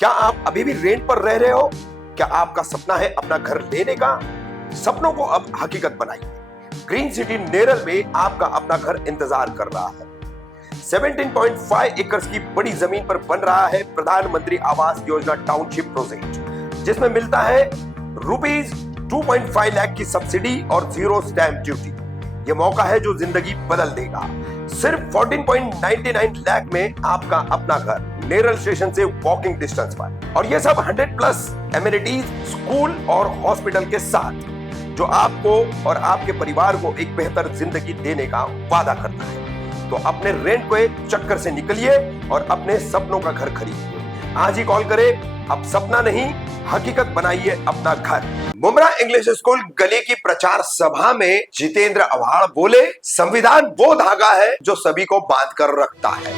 क्या आप अभी भी रेंट पर रह रहे हो? क्या आपका सपना है अपना घर लेने का? सपनों को अब हकीकत बनाइए। ग्रीन सिटी नेरल में आपका अपना घर इंतजार कर रहा है। 17.5 एकड़ की बड़ी जमीन पर बन रहा है प्रधानमंत्री आवास योजना टाउनशिप प्रोजेक्ट, जिसमें मिलता है रुपीज 2.5 लाख की सब्सिडी और 0 स्टैंप ड्यूटी। ये मौका है जो जिंदगी बदल देगा। सिर्फ 14.99 लाख में आपका अपना घर नेरल स्टेशन से वॉकिंग डिस्टेंस पर, और ये सब 100+ एमिनिटीज, स्कूल और हॉस्पिटल के साथ, जो आपको और आपके परिवार को एक बेहतर जिंदगी देने का वादा करता है। तो अपने रेंट के चक्कर से निकलिए और अपने सपनों का घर खरीदिए। आज ही कॉल करें। अब सपना नहीं, हकीकत बनाइए अपना घर। मुमरा इंग्लिश स्कूल गली की प्रचार सभा में जितेंद्र आव्हाड बोले, संविधान वो धागा है जो सभी को बांध कर रखता है।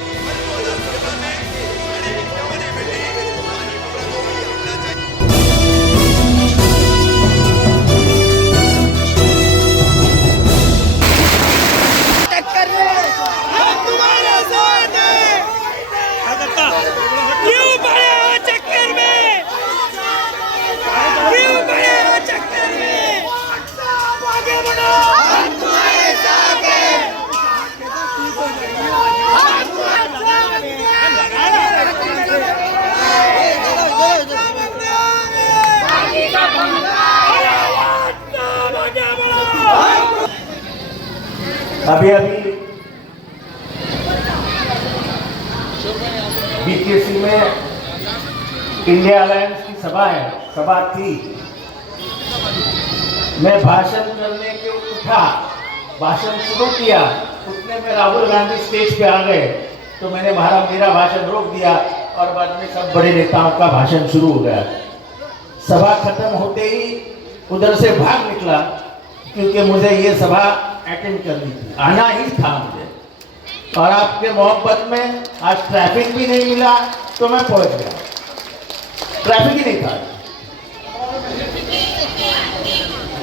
अभी बीकेसी में इंडिया अलायंस की सभा थी। मैं भाषण करने के उठा, भाषण शुरू किया, उतने में राहुल गांधी स्टेज पे आ गए, तो मैंने मेरा भाषण रोक दिया और बाद में सब बड़े नेताओं का भाषण शुरू हो गया। सभा खत्म होते ही उधर से भाग निकला, क्योंकि मुझे ये सभा अटेंड करनी थी, आना ही था मुझे। और आपके मोहब्बत में आज ट्रैफिक भी नहीं मिला तो मैं पहुंच गया। ट्रैफिक ही नहीं था।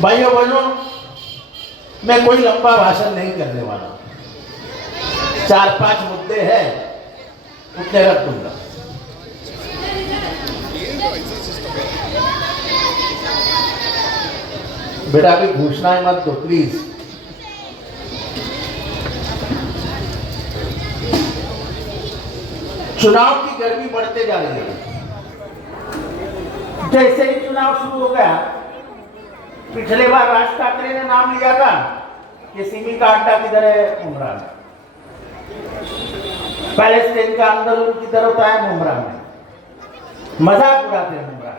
भाइयों बहनों, मैं कोई लंबा भाषण नहीं करने वाला। 4-5 मुद्दे हैं, उतने रख दूंगा। बेटा अभी घोषणाएं मत दो प्लीज। चुनाव की गर्मी बढ़ते जा रही है। जैसे ही चुनाव शुरू हो गया, पिछले बार राज ठाकरे ने नाम लिया था कि सिमी का अड्डा किधर है, मुमरा में। पैलेस्टाइन का आंदोलन किधर होता है, मुमरा में। मजाक उड़ाते हैं मुमरा।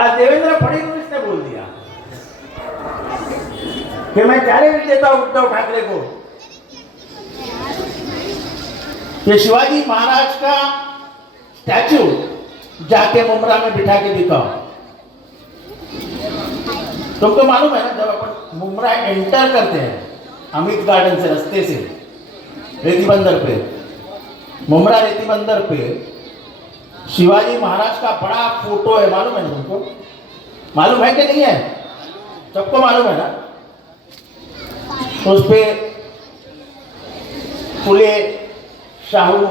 आज देवेंद्र फडणवीस ने बोल दिया कि मैं चैलेंज देता हूं उद्धव ठाकरे को कि शिवाजी महाराज का स्टैचू जाके मुमरा में बिठा के दिखाओ। तुमको मालूम है ना, जब अपन मुमरा एंटर करते हैं अमित गार्डन से, रास्ते से रेती बंदर पे, मुमरा रेती बंदर पे शिवाजी महाराज का बड़ा फोटो है। मालूम है ना तुमको? मालूम है कि नहीं है? सबको मालूम है ना? उस पे फुले, शाहू,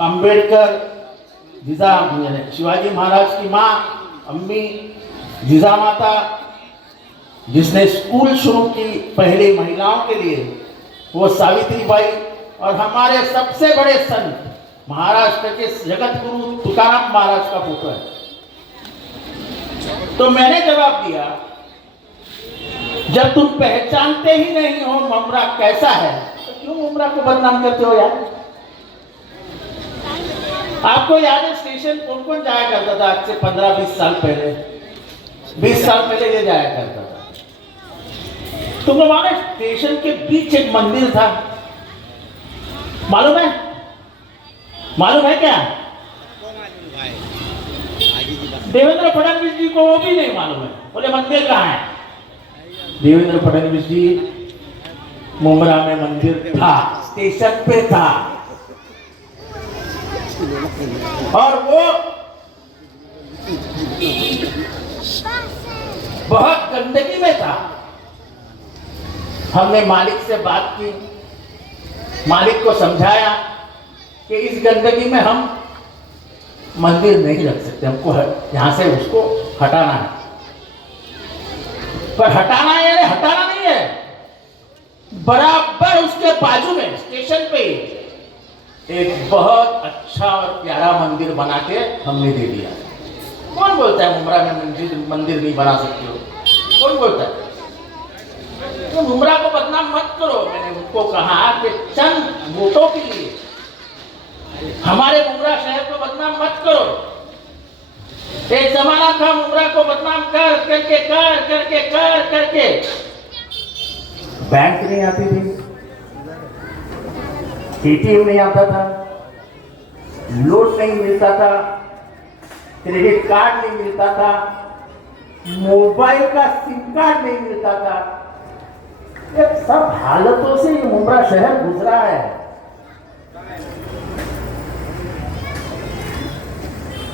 अंबेडकर, शिवाजी महाराज की माँ अम्मी जिजा माता, जिसने स्कूल शुरू की पहली महिलाओं के लिए, वो सावित्रीबाई, और हमारे सबसे बड़े संत महाराष्ट्र के जगत गुरु तुकाराम महाराज का फोटो है। तो मैंने जवाब दिया, जब तुम पहचानते ही नहीं हो मुमरा कैसा है, तो क्यों मुमरा को बदनाम करते हो यार? आपको याद है स्टेशन कौन कौन जाया करता था आज से 15-20 साल पहले? 20 साल पहले ये जाया करता था। तुमको मालूम है स्टेशन के बीच एक मंदिर था? मालूम है? मालूम है क्या? देवेंद्र फडणवीस जी को वो भी नहीं मालूम है। बोले मंदिर कहाँ है? देवेंद्र फडणवीस जी, मुमरा में मंदिर था, स्टेशन पे था, और वो बहुत गंदगी में था। हमने मालिक से बात की, मालिक को समझाया कि इस गंदगी में हम मंदिर नहीं रख सकते, हमको यहाँ से उसको हटाना है। पर हटाना है यानी हटाना नहीं है, बराबर उसके बाजू में स्टेशन पे एक बहुत अच्छा और प्यारा मंदिर बना के हमने दे दिया। कौन बोलता है मुमरा में मंदिर नहीं बना सकते हो? कौन बोलता है? तो मुमरा को बदनाम मत करो। मैंने उनको कहा कि चंद वोटों के लिए हमारे मुमरा शहर को बदनाम मत करो। एक जमाना था मुमरा को बदनाम कर करके बैंक नहीं आती थी, एटीएम नहीं आता था, लोन नहीं मिलता था, क्रेडिट कार्ड नहीं मिलता था, मोबाइल का सिम कार्ड नहीं मिलता था। ये सब हालतों से ये मुमरा शहर गुजरा है।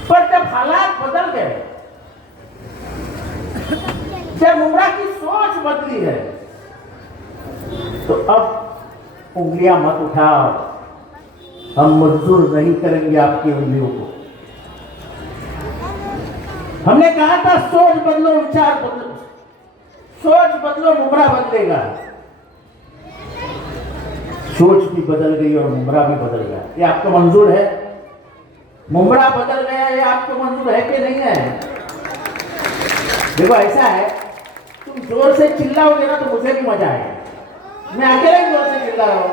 पर जब हालात बदल गए, जब मुमरा की सोच बदली है, तो अब उंगलियां मत उठाओ, हम मंजूर नहीं करेंगे आपकी उंगलियों को। हमने कहा था सोच बदलो, विचार बदलो, सोच बदलो, मुमरा बदलेगा। सोच भी बदल गई और मुमरा भी बदल गया। ये आपको मंजूर है? मुमरा बदल गया, ये आपको मंजूर है कि नहीं है? देखो ऐसा है, तुम जोर से चिल्लाओगे ना तो मुझे भी मजा आएगा। मैं अकेले जोर से चिल्ला रहा हूं,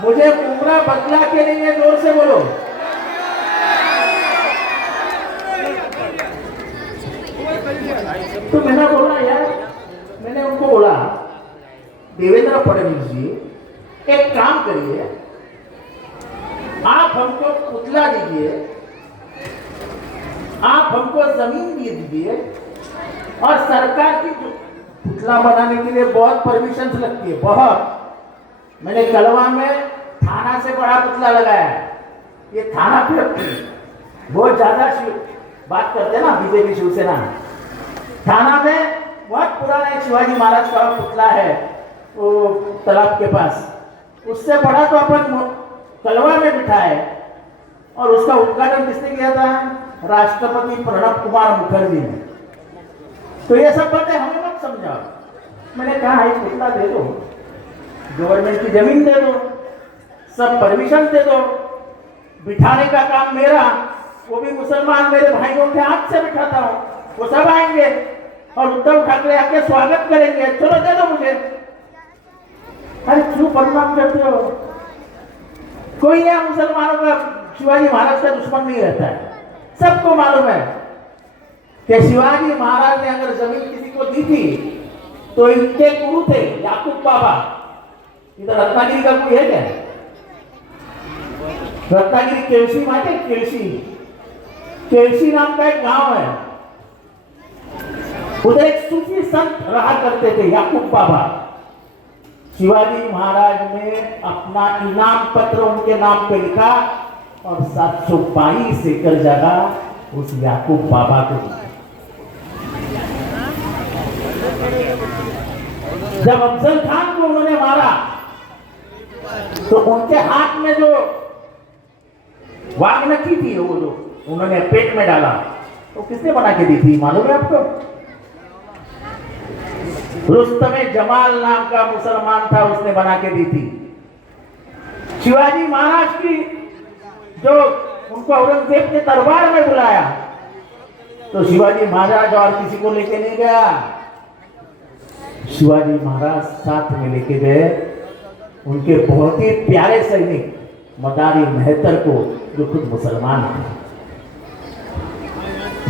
मुझे मुमरा बदला के नहीं है, जोर से बोलो। तो मैंने बोला यार, मैंने उनको बोला देवेंद्र फडणवीस जी एक काम करिए, आप हमको पुतला दीजिए, आप हमको जमीन दे दीजिए, और सरकार की पुतला बनाने के लिए बहुत परमिशन लगती है, बहुत। मैंने कलवा में थाना से बड़ा पुतला लगाया। ये थाना पे बहुत ज्यादा बात करते ना बीजेपी शिवसेना। थाना में बहुत पुराना एक शिवाजी महाराज का पुतला है वो तालाब के पास, उससे बड़ा तो अपन कलवा में बिठाए। और उसका उद्घाटन किसने किया था? राष्ट्रपति प्रणब कुमार मुखर्जी ने। तो ये सब बातें हमें मत समझाओ। मैंने कहा एक पुतला दे दो, गवर्नमेंट की जमीन दे दो, सब परमिशन दे दो, बिठाने का काम मेरा, वो भी मुसलमान मेरे भाइयों के हाथ से बिठाता हूँ, वो सब आएंगे और उद्धव ठाकरे आके स्वागत करेंगे। चलो दे दो मुझे। अरे क्यों बदनाम करते हो? कोई यहाँ मुसलमानों का शिवाजी महाराज का दुश्मन नहीं रहता है। सबको मालूम है कि शिवाजी महाराज ने अगर जमीन किसी को दी थी तो इनके गुरु थे याकूब बाबा। इधर रत्नागिरी का कोई है क्या? रत्नागिरी केलसी माने केलसी, केलसी नाम का एक गांव है, उधर एक सूफी संत रहा करते थे याकूब बाबा। शिवाजी महाराज ने अपना इनाम पत्र उनके नाम पे लिखा और 722 एकड़ जगह उस याकूब बाबा को दी। जब अफजल खान को उन्होंने मारा तो उनके हाथ में जो वागनखी थी, वो जो उन्होंने पेट में डाला, वो किसने बना के दी थी मालूम है आपको? रुस्तमे जमाल नाम का मुसलमान था, उसने बना के दी थी। शिवाजी महाराज की जो उनको औरंगजेब के दरबार में बुलाया तो शिवाजी महाराज और किसी को लेके नहीं गया, शिवाजी महाराज साथ में लेके गए उनके बहुत ही प्यारे सैनिक मदारी मेहतर को, जो खुद मुसलमान थे।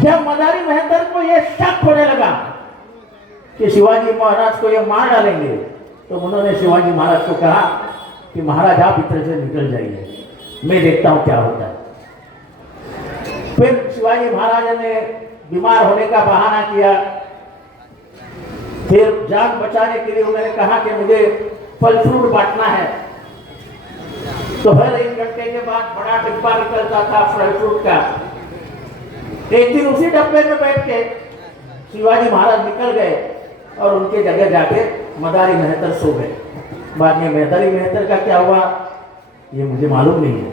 जब मदारी मेहतर को यह शक होने लगा कि शिवाजी महाराज को ये मार डालेंगे तो उन्होंने शिवाजी महाराज को कहा कि महाराज आप इधर से निकल जाइए, मैं देखता हूं क्या होता है। फिर शिवाजी महाराज ने बीमार होने का बहाना किया, फिर जान बचाने के लिए उन्होंने कहा कि मुझे फल फ्रूट बांटना है। तो हर 1 घंटे के बाद बड़ा डिब्बा निकलता था फल फ्रूट का। एक दिन उसी डब्बे में बैठ के शिवाजी महाराज निकल गए और उनके जगह जाके मदारी मेहतर सो गए। बाद में मदारी मेहतर का क्या हुआ ये मुझे मालूम नहीं है,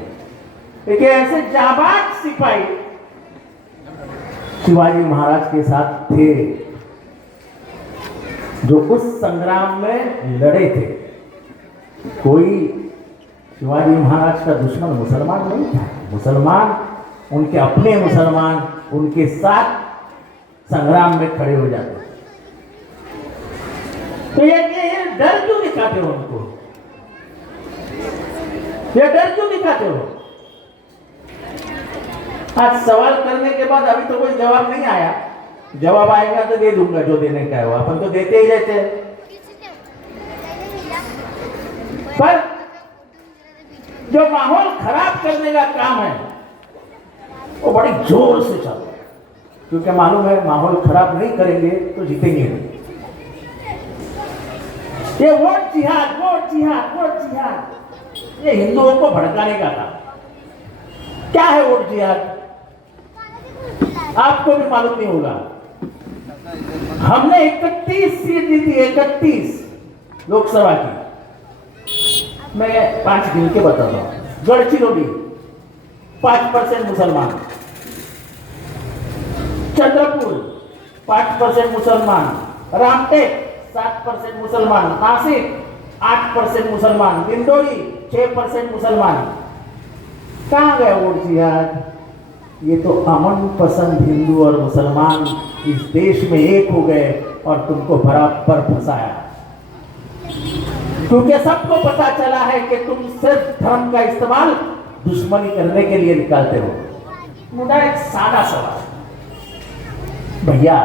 एक ऐसे जाबाज सिपाही शिवाजी महाराज के साथ थे जो उस संग्राम में लड़े थे। कोई शिवाजी महाराज का दुश्मन मुसलमान नहीं था। मुसलमान, उनके अपने मुसलमान उनके साथ संग्राम में खड़े हो जाते। तो ये डर क्यों दिखाते हो उनको? ये डर क्यों दिखाते हो? आज सवाल करने के बाद अभी तो कोई जवाब नहीं आया। जवाब आएगा तो दे दूंगा जो देने का है। वो अपन तो देते ही रहते हैं। पर जो माहौल खराब करने का काम है वो बड़ी जोर से चल रहा है, क्योंकि मालूम है माहौल खराब नहीं करेंगे तो जीतेंगे नहीं। ये वोट जिहाद, वोट जिहाद, वोट जिहाद, ये हिंदुओं को भड़काने का था। क्या है वोट जिहाद? आपको भी मालूम नहीं होगा। हमने 31 सीट दी थी, 31 लोकसभा की। मैं 5 गिन के बताता हूं। गढ़चिरौली 5% मुसलमान, चंद्रपुर 5% मुसलमान, रामटेक 7% मुसलमान, नासिक 8% मुसलमान, दिंडोरी 6% मुसलमान। कहां गया वोट जिहाद? ये तो अमन पसंद हिंदू और मुसलमान इस देश में एक हो गए और तुमको बराबर फंसाया, क्योंकि सबको पता चला है कि तुम सिर्फ धर्म का इस्तेमाल दुश्मनी करने के लिए निकालते हो। मुझे एक सादा सवाल, भैया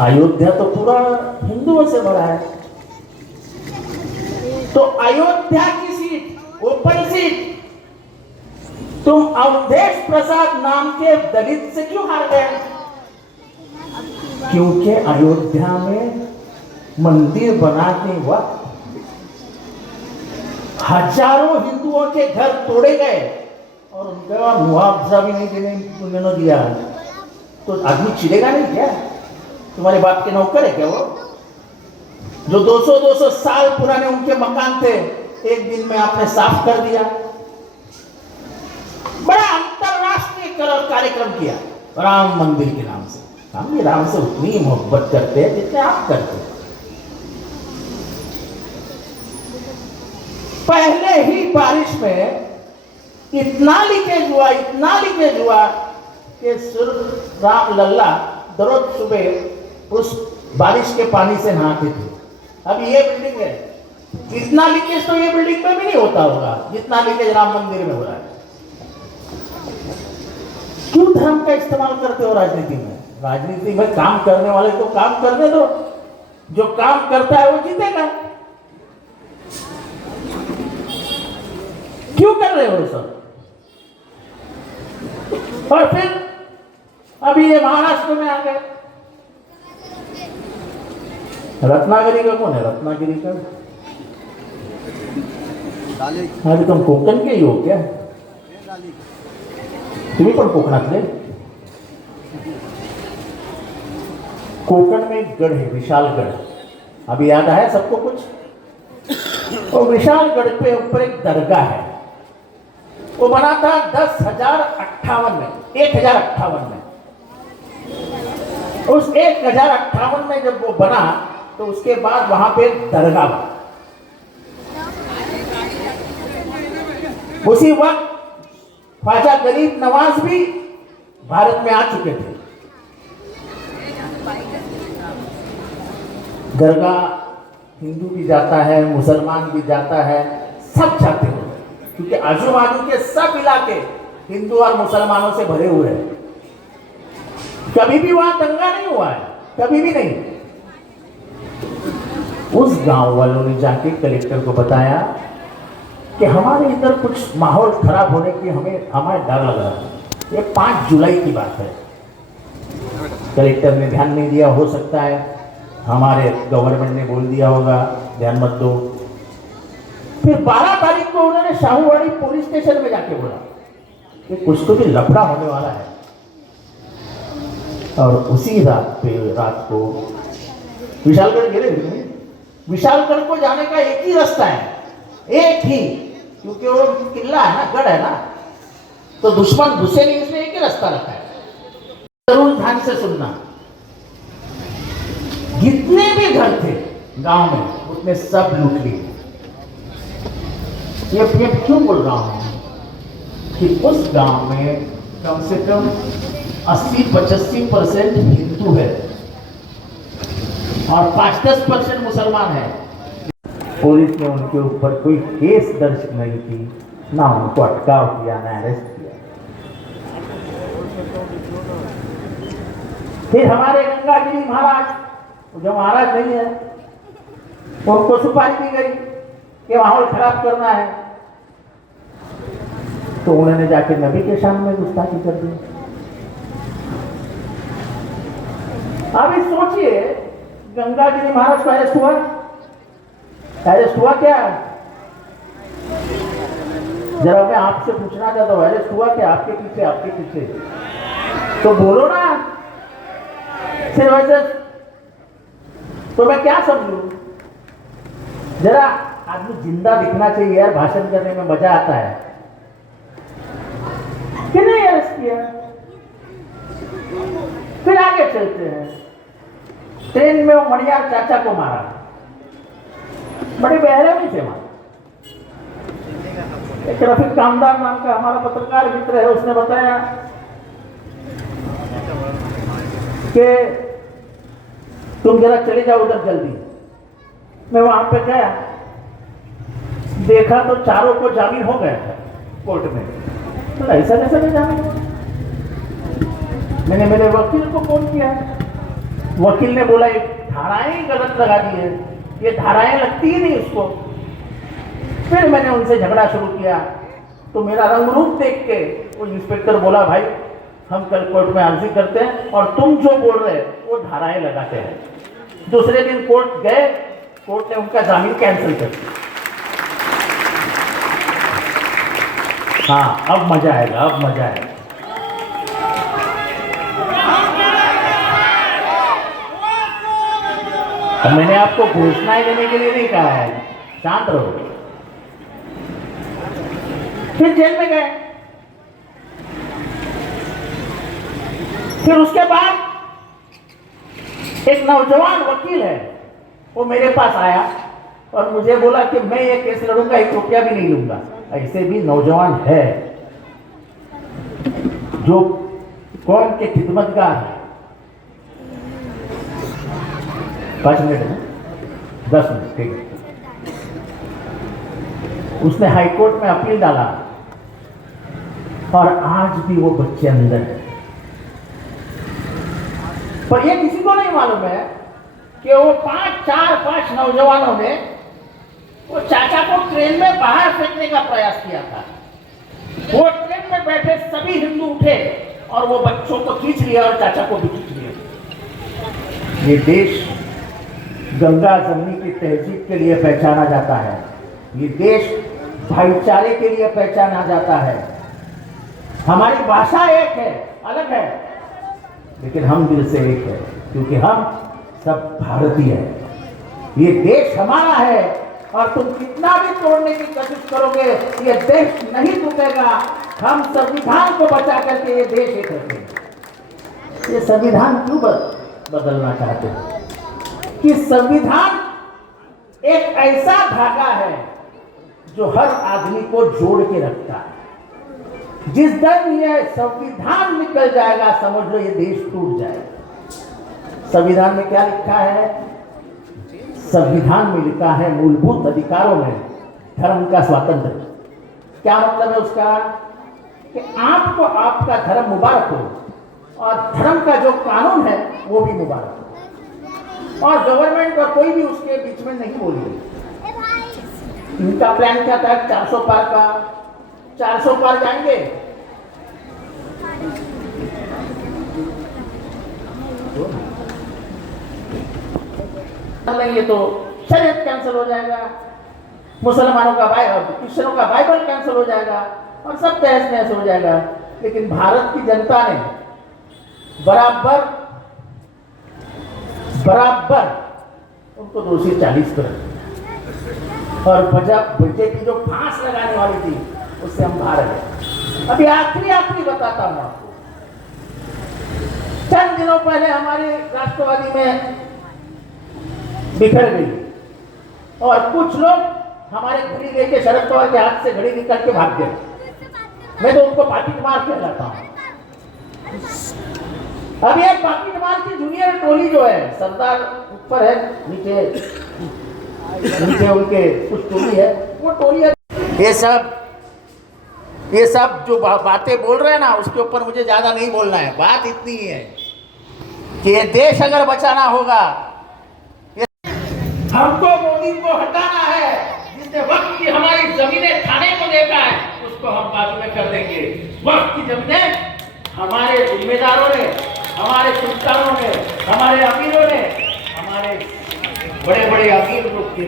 अयोध्या तो पूरा हिंदुओं से भरा है, तो अयोध्या की सीट, ओपन सीट, तुम अवधेश प्रसाद नाम के दलित से क्यों हार गए? क्योंकि अयोध्या में मंदिर बनाते वक्त हजारों हिंदुओं के घर तोड़े गए और उनका मुआवजा भी नहीं उन्होंने दिया। तो आदमी चिढ़ेगा नहीं क्या? तुम्हारे बाप के नौकर है क्या वो? जो 200-200 साल पुराने उनके मकान थे, एक दिन में आपने साफ कर दिया। बड़ा अंतरराष्ट्रीय कार्यक्रम किया राम मंदिर के नाम से। हम भी राम से उतनी मोहब्बत करते हैं जितने आप करते हैं। पहले ही बारिश में इतना लीकेज हुआ कि सिर्फ राम लल्ला दरोज सुबह उस बारिश के पानी से नहाते थे। अब ये बिल्डिंग है, इतना लीकेज तो ये बिल्डिंग में भी नहीं होता होगा जितना लीकेज राम मंदिर में हो रहा है। क्यों धर्म का इस्तेमाल करते हो राजनीति में? राजनीति में काम करने वाले को काम करने दो, जो काम करता है वो जीतेगा। क्यों कर रहे हो सब? और फिर अभी ये महाराष्ट्र में आ गए। रत्नागिरी का कौन है? रत्नागिरी का अभी तुम कोकण के ही हो क्या? तुम्ही पण कोकणातले? कोकण में एक गढ़ है, विशालगढ़। अभी याद आया सबको कुछ? और विशालगढ़ पे ऊपर एक दरगाह है। वो बना था 10,058 में, 1058 में। उस 1058 में जब वो बना तो उसके बाद वहां पे दरगाह बना। उसी वक्त ख्वाजा गरीब नवाज भी भारत में आ चुके थे। दरगाह हिंदू भी जाता है, मुसलमान भी जाता है, सब जाते हैं, क्योंकि आजू बाजू के सब इलाके हिंदू और मुसलमानों से भरे हुए हैं। कभी भी वहां दंगा नहीं हुआ है, कभी भी नहीं। उस गांव वालों ने जाके कलेक्टर को बताया कि हमारे इधर कुछ माहौल खराब होने की हमें डर लग रहा है। ये 5 जुलाई की बात है। कलेक्टर ने ध्यान नहीं दिया, हो सकता है हमारे गवर्नमेंट ने बोल दिया होगा ध्यान मत दो। फिर 12 तारीख को उन्होंने शाहूवाड़ी पुलिस स्टेशन में जाके बोला कि कुछ तो भी लफड़ा होने वाला है। और उसी रात को विशालगढ़ गिरे। विशालगढ़ को जाने का एक ही रास्ता है, एक ही, क्योंकि वो किला है ना, गढ़ है ना, तो दुश्मन घुसे नहीं, इसलिए एक ही रास्ता रखा है। जरूर ध्यान से सुनना, जितने भी घर थे गांव में उतने सब लूट लिए। ये क्यों बोल रहा हूं कि उस गांव में कम से कम 80-85% हिंदू है और 5-10% मुसलमान है। पुलिस ने उनके ऊपर कोई केस दर्ज नहीं की, ना उनको अटकाव किया, ना अरेस्ट किया। फिर हमारे गंगागिरी महाराज, जो महाराज नहीं है, उनको सुपारी दी गई कि माहौल खराब करना है, तो उन्होंने जाके नबी के शान में गुस्ताखी कर दी। अभी सोचिए, गंगागिरी महाराज को अरेस्ट हुआ, अरेस्ट हुआ क्या? जरा मैं आपसे पूछना चाहता हूं, अरेस्ट हुआ क्या? आपके पीछे तो बोलो ना। सिर्फ वैसे तो मैं क्या समझू? जरा आदमी जिंदा दिखना चाहिए यार, भाषण करने में मजा आता है कि नहीं? अरेस्ट किया, फिर आगे चलते हैं। ट्रेन में वो मणियार चाचा को मारा, बड़ी बेरहमी से मारा। एक रफीक कामदार नाम का हमारा पत्रकार मित्र है, उसने बताया कि तुम जरा चले जाओ उधर जल्दी। मैं वहां पे गया, देखा तो चारों को जामीन हो गया था कोर्ट में। तो ऐसा कैसा नहीं जामीन हुआ? मैंने मेरे वकील को फोन किया, वकील ने बोला ये धाराएं गलत लगा दी है, ये धाराएं लगती ही नहीं उसको। फिर मैंने उनसे झगड़ा शुरू किया, तो मेरा रंग रूप देख के वो इंस्पेक्टर बोला, भाई हम कल कोर्ट में अर्जी करते हैं और तुम जो बोल रहे वो धाराएं लगाते हैं। दूसरे दिन कोर्ट गए, कोर्ट ने उनका जामीन कैंसिल कर दिया। हाँ, अब मजा आएगा, अब मजा आएगा। मैंने आपको घोषणाएं देने के लिए नहीं कहा है, शांत रहो। फिर जेल में गए। फिर उसके बाद एक नौजवान वकील है, वो मेरे पास आया और मुझे बोला कि मैं ये केस लड़ूंगा, 1 रुपया भी नहीं लूंगा। ऐसे भी नौजवान है जो कौम के खिदमतगार है। 5 मिनट है, 10 मिनट, ठीक है। उसने हाईकोर्ट में अपील डाला और आज भी वो बच्चे अंदर है। पर ये किसी को नहीं मालूम है कि वो 5 नौजवानों ने वो चाचा को ट्रेन में बाहर फेंकने का प्रयास किया था। वो ट्रेन में बैठे सभी हिंदू उठे और वो बच्चों को खींच लिया और चाचा को भी खींच लिया। ये देश गंगा जमनी की तहजीब के लिए पहचाना जाता है, ये देश भाईचारे के लिए पहचाना जाता है। हमारी भाषा एक है, अलग है, लेकिन हम दिल से एक है, क्योंकि हम सब भारतीय हैं। ये देश हमारा है और तुम कितना भी तोड़ने की कोशिश करोगे, ये देश नहीं टूटेगा। हम संविधान को बचा करके ये देश एक रखेंगे। ये संविधान क्यों बदलना चाहते हैं? कि संविधान एक ऐसा धागा है जो हर आदमी को जोड़ के रखता है। जिस दिन ये संविधान निकल जाएगा, समझ लो ये देश टूट जाएगा। संविधान में क्या लिखा है? संविधान में लिखा है मूलभूत अधिकारों में धर्म का स्वातंत्र्य। क्या मतलब है उसका? कि आपको आपका धर्म मुबारक हो और धर्म का जो कानून है वो भी मुबारक हो, और गवर्नमेंट और कोई भी उसके बीच में नहीं बोलिए। इनका प्लान क्या था? 400 पार का, 400 पार जाएंगे, लेंगे तो शरीयत कैंसिल हो जाएगा, मुसलमानों का क्रिश्चियनों का बाइबल कैंसिल हो जाएगा और सब तहस नहस हो जाएगा। लेकिन भारत की जनता ने बराबर उनको 240 कर और बीजेपी जो फांस लगाने वाली थी उससे हम बाहर गए। अभी आखिरी बताता हूं आपको। चंद दिनों पहले हमारी राष्ट्रवादी में बिखर गई और कुछ लोग हमारे घड़ी लेके शरद पवार के हाथ से घड़ी निकाल के भाग गए। मैं तो उनको पाकिट मार कहलाता हूं। अब एक पाकिट मार की जूनियर टोली जो है, सरदार ऊपर है, नीचे उनके कुछ टोली है, वो टोली है। ये सब जो बातें बोल रहे हैं ना, उसके ऊपर मुझे ज्यादा नहीं बोलना है। बात इतनी ही है कि ये देश अगर बचाना होगा, हमको मोदी को हटाना है। जिसने वक्त की हमारी जमीनें थाने को देखा है, उसको हम बाजू में कर देंगे। वक्त की जमीनें हमारे जिम्मेदारों ने, हमारे सुल्तानों ने, हमारे अमीरों ने, हमारे बड़े बड़े अमीर लोग के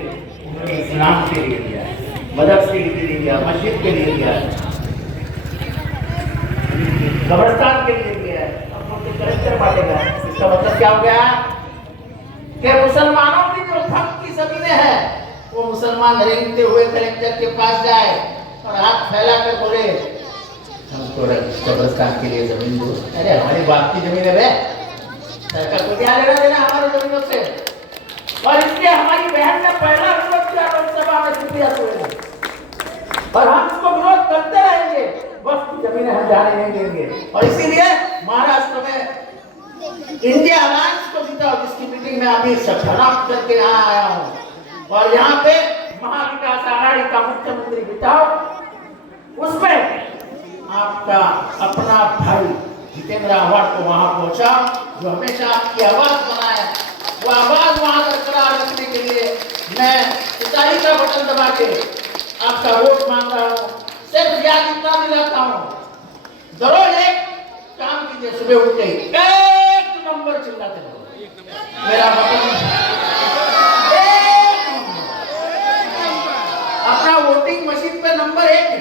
उन्होंने इस्लाम के लिए दिया है, मदरसे के लिए दिया, मस्जिद के लिए दिया है, कब्रिस्तान के लिए दिया है। अब उनके कलेक्टर बांटेगा। इसका मतलब क्या हो गया कि मुसलमानों की जो हक की जमीनें हैं, वो मुसलमान रेंगते हुए कलेक्टर के पास जाए और हाथ फैला कर बोले हमको कब्रिस्तान के लिए जमीन दो। अरे हमारी बाप की जमीन है बे, सरकार को क्या लेना देना हमारी जमीनों से। और इसलिए हमारी बहन ने पहला विरोध किया लोकसभा में, सुप्रिया सुले, और हम इसको विरोध करते रहेंगे। वक्त की जमीनें हम जाने नहीं देंगे। और इसीलिए महाराष्ट्र में इंडिया अलायंस को जीता, जिसकी मीटिंग में अभी शपथ करके आया हूं, और यहाँ पे महाविकास आघाड़ी का मुख्यमंत्री बिताओ, उसमें आपका अपना भाई जितेंद्र आव्हाड को वहां पहुंचा, जो हमेशा आपकी आवाज बनाए। वो आवाज वहां बरकरार रखने के लिए मैं इताली का बटन दबा के आपका वोट मांग रहा हूं। सिर्फ याद इतना दिलाता हूं, जरूर एक काम कीजिए, सुबह उठ के 1 नंबर चिल्लाते रहो। मेरा बटन अपना वोटिंग मशीन पे नंबर 1